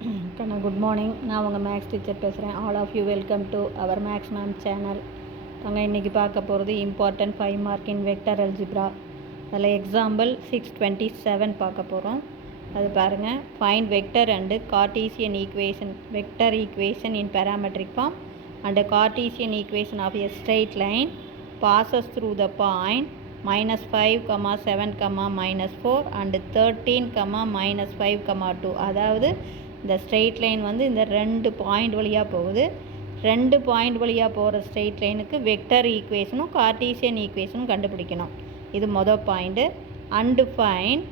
Good morning. நான் உங்கள் maths teacher பேசுகிறேன். All of you welcome to our maths ma'am channel. நாங்கள் இன்றைக்கி பார்க்க போகிறது important 5 mark in vector algebra. அதில் எக்ஸாம்பிள் 627 பார்க்க போகிறோம். அது பாருங்கள். Find vector and Cartesian equation, vector equation in parametric form and Cartesian equation of a straight line passes through the point -5, 7, -4 and 13, -5, 2. அதாவது இந்த ஸ்ட்ரெயிட் லைன் வந்து இந்த 2 பாயிண்ட் வழியாக போகுது. 2 பாயிண்ட் வழியாக போகிற ஸ்ட்ரெயிட் லைனுக்கு வெக்டர் ஈக்குவேஷனும் கார்ட்டீசியன் ஈக்குவேஷனும் கண்டுபிடிக்கணும். இது மொதல் point. And find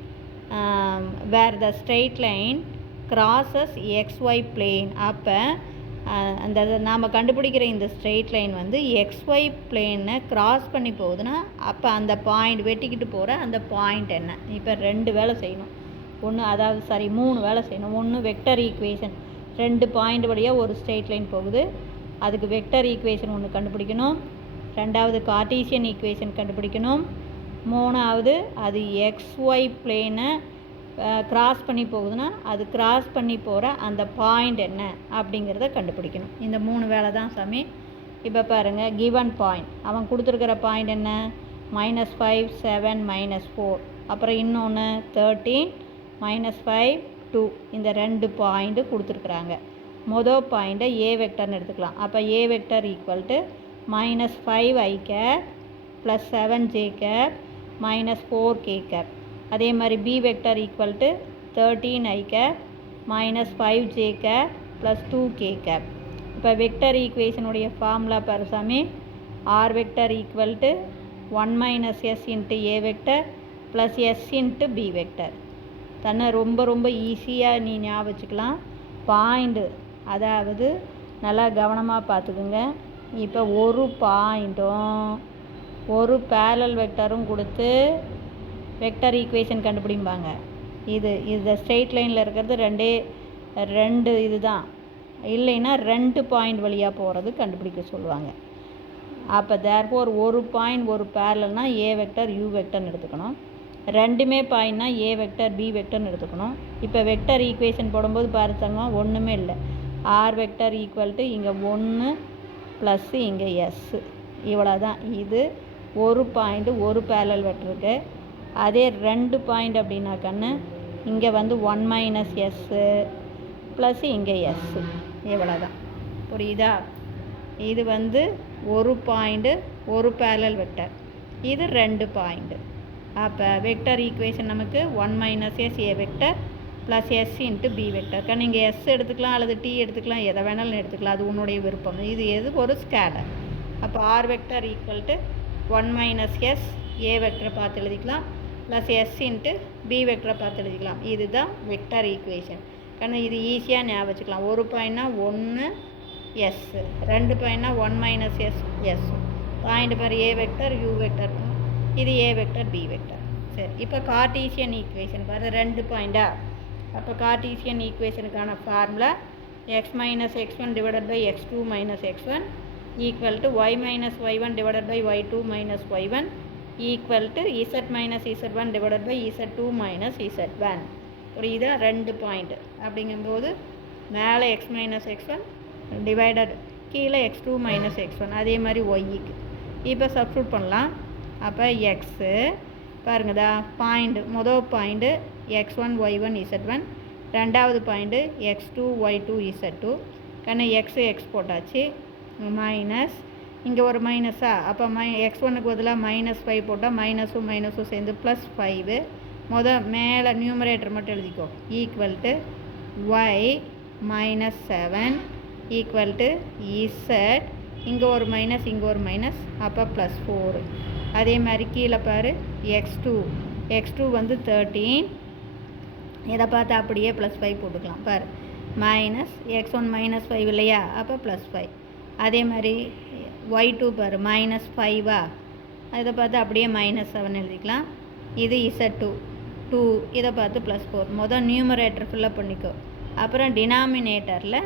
where the straight line crosses XY plane. அப்போ அந்த நாம் கண்டுபிடிக்கிற இந்த ஸ்ட்ரெயிட் லைன் வந்து XY பிளேனை கிராஸ் பண்ணி போகுதுன்னா அப்போ அந்த பாயிண்ட் வெட்டிக்கிட்டு போகிற அந்த பாயிண்ட் என்ன? இப்போ 2 வேலை செய்யணும். அதாவது 3 வேலை செய்யணும். ஒன்று வெக்டர் ஈக்குவேஷன், 2 பாயிண்ட் வழியாக ஒரு ஸ்ட்ரெயிட் லைன் போகுது, அதுக்கு வெக்டர் ஈக்குவேஷன் ஒன்று கண்டுபிடிக்கணும். 2வது கார்ட்டீசியன் ஈக்குவேஷன் கண்டுபிடிக்கணும். 3வது அது XY பிளேனை கிராஸ் பண்ணி போகுதுன்னா அது கிராஸ் பண்ணி போகிற அந்த பாயிண்ட் என்ன அப்படிங்கிறத கண்டுபிடிக்கணும். இந்த 3 வேலை தான் சாமி. இப்போ பாருங்கள், கிவன் பாயிண்ட் அவன் கொடுத்துருக்கிற பாயிண்ட் என்ன? -5, 7, -4. அப்புறம் இன்னொன்று 13, -5, 2. இந்த 2 பாயிண்ட்டு கொடுத்துருக்குறாங்க. மொதல் பாயிண்ட்டை ஏ வெக்டர்னு எடுத்துக்கலாம். அப்போ ஏ vector equal to -5i + 7j -4k. அதே மாதிரி B vector equal to 13i -5j + 2k. இப்போ வெக்டர் ஈக்குவேஷனுடைய ஃபார்முலா பாரு சாமி. R vector equal to 1 - s × a vector + s × b vector. தன்னை ரொம்ப ஈஸியாக நீ ஞாபகம் வச்சுக்கலாம். பாயிண்ட்டு அதாவது நல்லா கவனமாக பார்த்துக்குங்க. இப்போ ஒரு பாயிண்ட்டும் ஒரு பேரலல் வெக்டரும் கொடுத்து வெக்டர் ஈக்குவேஷன் கண்டுபிடிப்பாங்க. இது ஸ்ட்ரெயிட் லைனில் இருக்கிறது 2 இது தான். இல்லைன்னா 2 பாயிண்ட் வழியாக போகிறது கண்டுபிடிக்க சொல்லுவாங்க. அப்போ தேர்ஃபோர் ஒரு பாயிண்ட் ஒரு பேரலல்னா ஏ வெக்டர் யூ வெக்டர்னு எடுத்துக்கணும். 2மே பாயிண்ட்னா ஏ வெக்டர் பி வெக்டர்னு எடுத்துக்கணும். இப்போ வெக்டர் ஈக்குவேஷன் போடும்போது பாருங்க, ஒன்றுமே இல்லை. ஆர் வெக்டர் ஈக்குவல் டு இங்கே 1 ப்ளஸ் இங்கே எஸ், இவ்வளோ தான். இது ஒரு பாயிண்ட்டு ஒரு பேரலல் வெக்டருக்கு. அதே 2 பாயிண்ட் அப்படின்னா கண்ணு இங்கே வந்து 1 - s ப்ளஸ் இங்கே எஸ், இவ்வளோ தான். புரியுதா? இது வந்து ஒரு பாயிண்ட்டு ஒரு பேரலல் வெக்டர், இது 2 பாயிண்ட்டு. அப்போ வெக்டர் ஈக்குவேஷன் நமக்கு 1 - s a vector plus s × b vector. கண்ணு இங்கே s எடுத்துக்கலாம் அல்லது t எடுத்துக்கலாம், எதை வேணாலும் எடுத்துக்கலாம், அது உன்னுடைய விருப்பம். இது எது? ஒரு ஸ்கேலர். அப்போ r vector equal to 1 - s a வெக்டரை பார்த்து எழுதிக்கலாம் ப்ளஸ் s × b வெக்டரை பார்த்து எழுதிக்கலாம். இதுதான் வெக்டர் ஈக்குவேஷன். கண்ணு இது ஈஸியாக ஞாபகம் வச்சுக்கலாம். ஒரு பாயிண்ட்னா 1 s, 2 பாயிண்ட்னா 1 - s. பாயிண்ட் பாரு, ஏ வெக்டர் யூ வெக்டர், இது ஏ வெக்டர் பி வெக்டர். சரி, இப்போ கார்ட்டீசியன் ஈக்குவேஷன் பாரு, 2 பாயிண்டா. அப்போ கார்ட்டீசியன் ஈக்குவேஷனுக்கான formula x - x1 / x2 - x1 equal to y - y1 / y2 - y1 equal to z - z1 / z2 - z1. புரியுதா? 2 பாயிண்ட் அப்படிங்கும்போது மேலே x - x1 டிவைடட் கீழே x2 - x1. அதே மாதிரி ஒய்க்கு இப்போ சப்ஸ்டியூட் பண்ணலாம். அப்போ எக்ஸு பாருங்கதா, பாயிண்ட் மொதல் பாயிண்ட்டு x1 y1 z1, 2வது பாயிண்ட்டு x2 y2 z2. கண்ணு எக்ஸ் போட்டாச்சு. மைனஸ் இங்கே ஒரு மைனஸா, அப்போ x1க்கு பதிலாக -5 போட்டால் மைனஸும் சேர்ந்து +5. மேலே நியூமரேட்டர் மட்டும் எழுதிக்கோ. Equal to y -7 equal to z, இங்கே ஒரு மைனஸ் இங்கே ஒரு மைனஸ், அப்போ +4. அதே மாதிரி கீழே பாரு, x2 வந்து 13, இதை பார்த்து அப்படியே +5 போட்டுக்கலாம். பாரு, x1 -5 இல்லையா, அப்போ +5. அதே மாதிரி y2 பாரு -5, இதை பார்த்து அப்படியே -7 எழுதிக்கலாம். இது z2 2, இதை பார்த்து +4. மொதல் நியூமரேட்டர் ஃபில்லப் பண்ணிக்கோ. அப்புறம் டினாமினேட்டரில்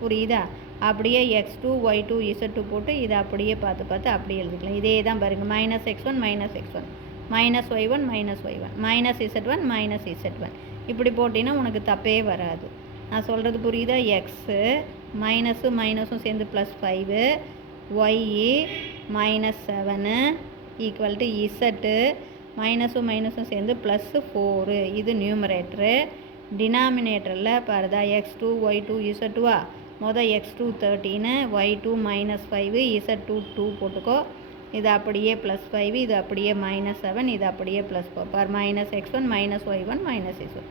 புரியுதா, அப்படியே x2 y2 z2 போட்டு இதை அப்படியே பார்த்து அப்படியே எழுதிக்கலாம். இதே தான் பாருங்கள், -x1 -x1 -y1 -y1 -z1 -z1 இப்படி போட்டிங்கன்னா உனக்கு தப்பே வராது. நான் சொல்கிறது புரியுதா? எக்ஸு மைனஸும் சேர்ந்து +5, ஒய்இ -7 ஈக்குவல் டு இசட்டு மைனஸும் சேர்ந்து +4. இது நியூமரேட்டரு. டினாமினேட்டரில் பாருதா x2 y2 z2வா? மொதல் x2 13, y2 -5, z2 2 போட்டுக்கோ. இது அப்படியே +5, இது அப்படியே -7, இது அப்படியே +4. பார் -x1 -y1 -x1.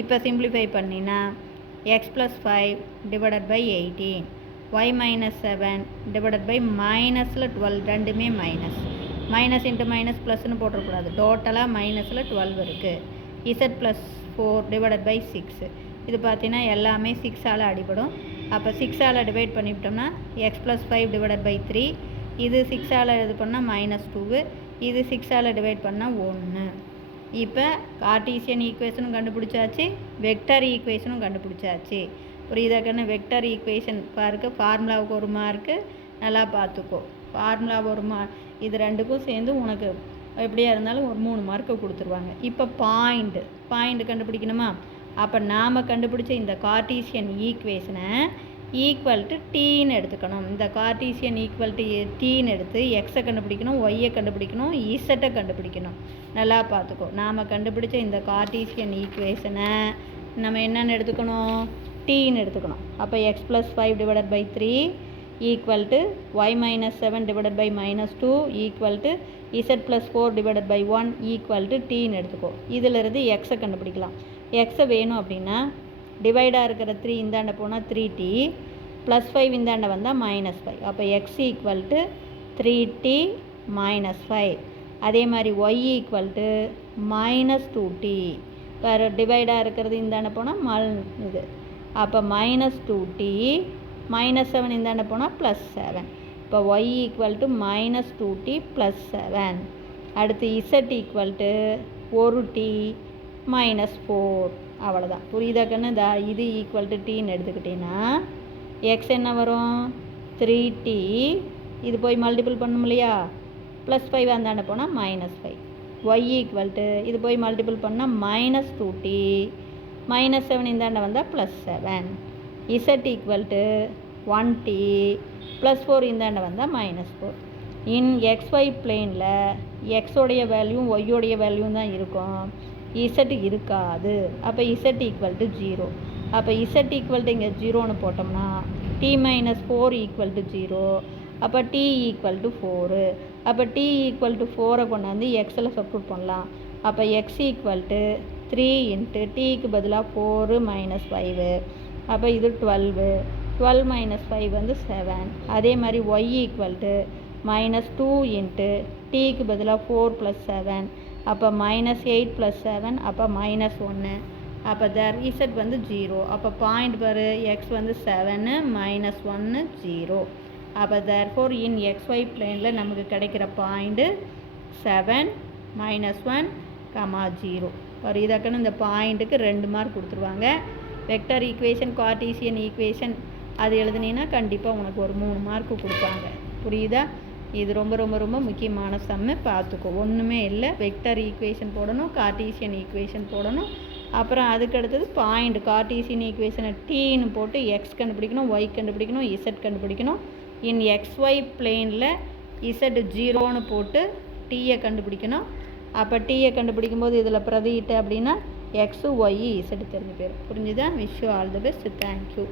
இப்போ சிம்பிளிஃபை பண்ணினா x + 5 divided by 18, y -7 divided by -12, ரெண்டுமே மைனஸ் இன்ட்டு மைனஸ் ப்ளஸ்ன்னு போட்டுறக்கூடாது. டோட்டலாக -12 இருக்குது. z + 4 divided by 6. இது பார்த்தீங்கன்னா எல்லாமே 6ஆல் அடிபடும். அப்போ 6ஆல் டிவைட் பண்ணிவிட்டோம்னா x + 5 டிவைடட் பை 3. இது 6ஆல் இது பண்ணால் -2, இது 6ஆல் டிவைட் பண்ணால் 1. இப்போ கார்ட்டீசியன் ஈக்குவேஷனும் கண்டுபிடிச்சாச்சு, வெக்டர் ஈக்குவேஷனும் கண்டுபிடிச்சாச்சு. புரியுதா கண்ணு? வெக்டர் ஈக்குவேஷன் பாருக்கு, ஃபார்முலாவுக்கு 1 மார்க்கு, நல்லா பார்த்துக்கோ. ஃபார்முலா 1 மார்க், இது ரெண்டுக்கும் சேர்ந்து உனக்கு எப்படியா இருந்தாலும் ஒரு 3 மார்க்கு கொடுத்துருவாங்க. இப்போ பாயிண்ட் கண்டுபிடிக்கணுமா? அப்போ நாம் கண்டுபிடிச்ச இந்த கார்ட்டீசியன் ஈக்குவேஷனை ஈக்குவல் டு டீன்னு எடுத்துக்கணும். இந்த கார்ட்டீசியன் ஈக்குவல் டு டீன்னு எடுத்து எக்ஸை கண்டுபிடிக்கணும், ஒய்யை கண்டுபிடிக்கணும், இசட்டை கண்டுபிடிக்கணும். நல்லா பார்த்துக்கோ. நாம் கண்டுபிடிச்ச இந்த கார்ட்டீசியன் ஈக்குவேஷனை நம்ம என்னென்னு எடுத்துக்கணும்? டீன்னு எடுத்துக்கணும். அப்போ x + 5 divided by 3 equal to y -7 divided by -2 equal to z + 4 divided by 1 equal to டீன்னு எடுத்துக்கோ. இதிலிருந்து எக்ஸை கண்டுபிடிக்கலாம். எக்ஸை வேணும் அப்படின்னா டிவைடாக இருக்கிற 3 இந்தாண்ட போனால் 3t, +5 இந்தாண்ட வந்தால் -5. அப்போ x ஈக்குவல் டு 3t -5. அதே மாதிரி y ஈக்குவல் டு -2t. வேறு டிவைடாக இருக்கிறது இந்தாண்ட போனால் இது. அப்போ -2t, -7 இந்தாண்ட போனால் +7. இப்போ y ஈக்குவல் டு -2t +7. அடுத்து z ஈக்குவல் டு 1t -4. அவ்வளோதான். புரியுதா கண்ணு? இது ஈக்குவல் டு டீன்னு எடுத்துக்கிட்டீங்கன்னா எக்ஸ் என்ன வரும்? 3t. இது போய் மல்டிபிள் பண்ணணும் இல்லையா? +5 அந்தாண்ட போனால் -5. y ஈக்குவல் டு இது போய் மல்டிபிள் பண்ணால் -2t, -7 இந்தாண்ட வந்தால் +7. z ஈக்குவல் டு 1t, +4 இந்தாண்ட வந்தால் -4. இன் xy பிளேனில் எக்ஸோடைய வேல்யூ ஒய்யோடைய வேல்யூ தான் இருக்கும், இசட் இருக்காது. அப்போ இசட் ஈக்குவல் டு 0. அப்போ இசட் ஈக்குவல் டு இங்கே 0ன்னு போட்டோம்னா t - 4 ஈக்குவல் டு 0. அப்போ t ஈக்குவல் டு 4. அப்போ t ஈக்குவல் டு 4 கொண்டாந்து எக்ஸில் சப்ஸ்டிட்யூட் பண்ணலாம். அப்போ x ஈக்குவல் டு 3 இன்ட்டு டீக்கு பதிலாக 4 -5. அப்போ இது 12. 12 - 5 வந்து 7. அதே மாதிரி y ஈக்குவல் டு -2 இன்ட்டு டீக்கு பதிலாக 4 + 7. அப்போ -8 + 7. அப்போ -1. அப்போ இசட் வந்து 0. அப்போ பாயிண்ட் பாரு, எக்ஸ் வந்து 7 -1 0. அப்போ தேர்ஃபோர் இன் xy பிளேனில் நமக்கு கிடைக்கிற பாயிண்ட்டு 7 -1, 0. இதாக்கன்னு இந்த பாயிண்ட்டுக்கு 2 மார்க் கொடுத்துருவாங்க. வெக்டர் ஈக்குவேஷன், கார்ட்டீசியன் ஈக்குவேஷன் அது எழுதுனீங்கன்னா கண்டிப்பாக உனக்கு ஒரு 3 மார்க்கு கொடுப்பாங்க. புரியுதா? இது ரொம்ப ரொம்ப ரொம்ப முக்கியமான சம்மு, பார்த்துக்கோ. ஒன்றுமே இல்லை, வெக்டர் ஈக்குவேஷன் போடணும், கார்ட்டீசியன் ஈக்குவேஷன் போடணும். அப்புறம் அதுக்கு அடுத்தது பாயிண்ட், கார்ட்டீசியன் ஈக்குவேஷனை டீன்னு போட்டு எக்ஸ் கண்டுபிடிக்கணும், ஒய் கண்டுபிடிக்கணும், இசட் கண்டுபிடிக்கணும். இன் xy பிளேனில் இசட் 0ன்னு போட்டு டீயை கண்டுபிடிக்கணும். அப்போ டீயை கண்டுபிடிக்கும் போது இதில் பிரதியிட்டு அப்படின்னா எக்ஸு ஒய் இசட் தெரிஞ்சு போயிடும். புரிஞ்சுதா? Wish you all the best. Thank you.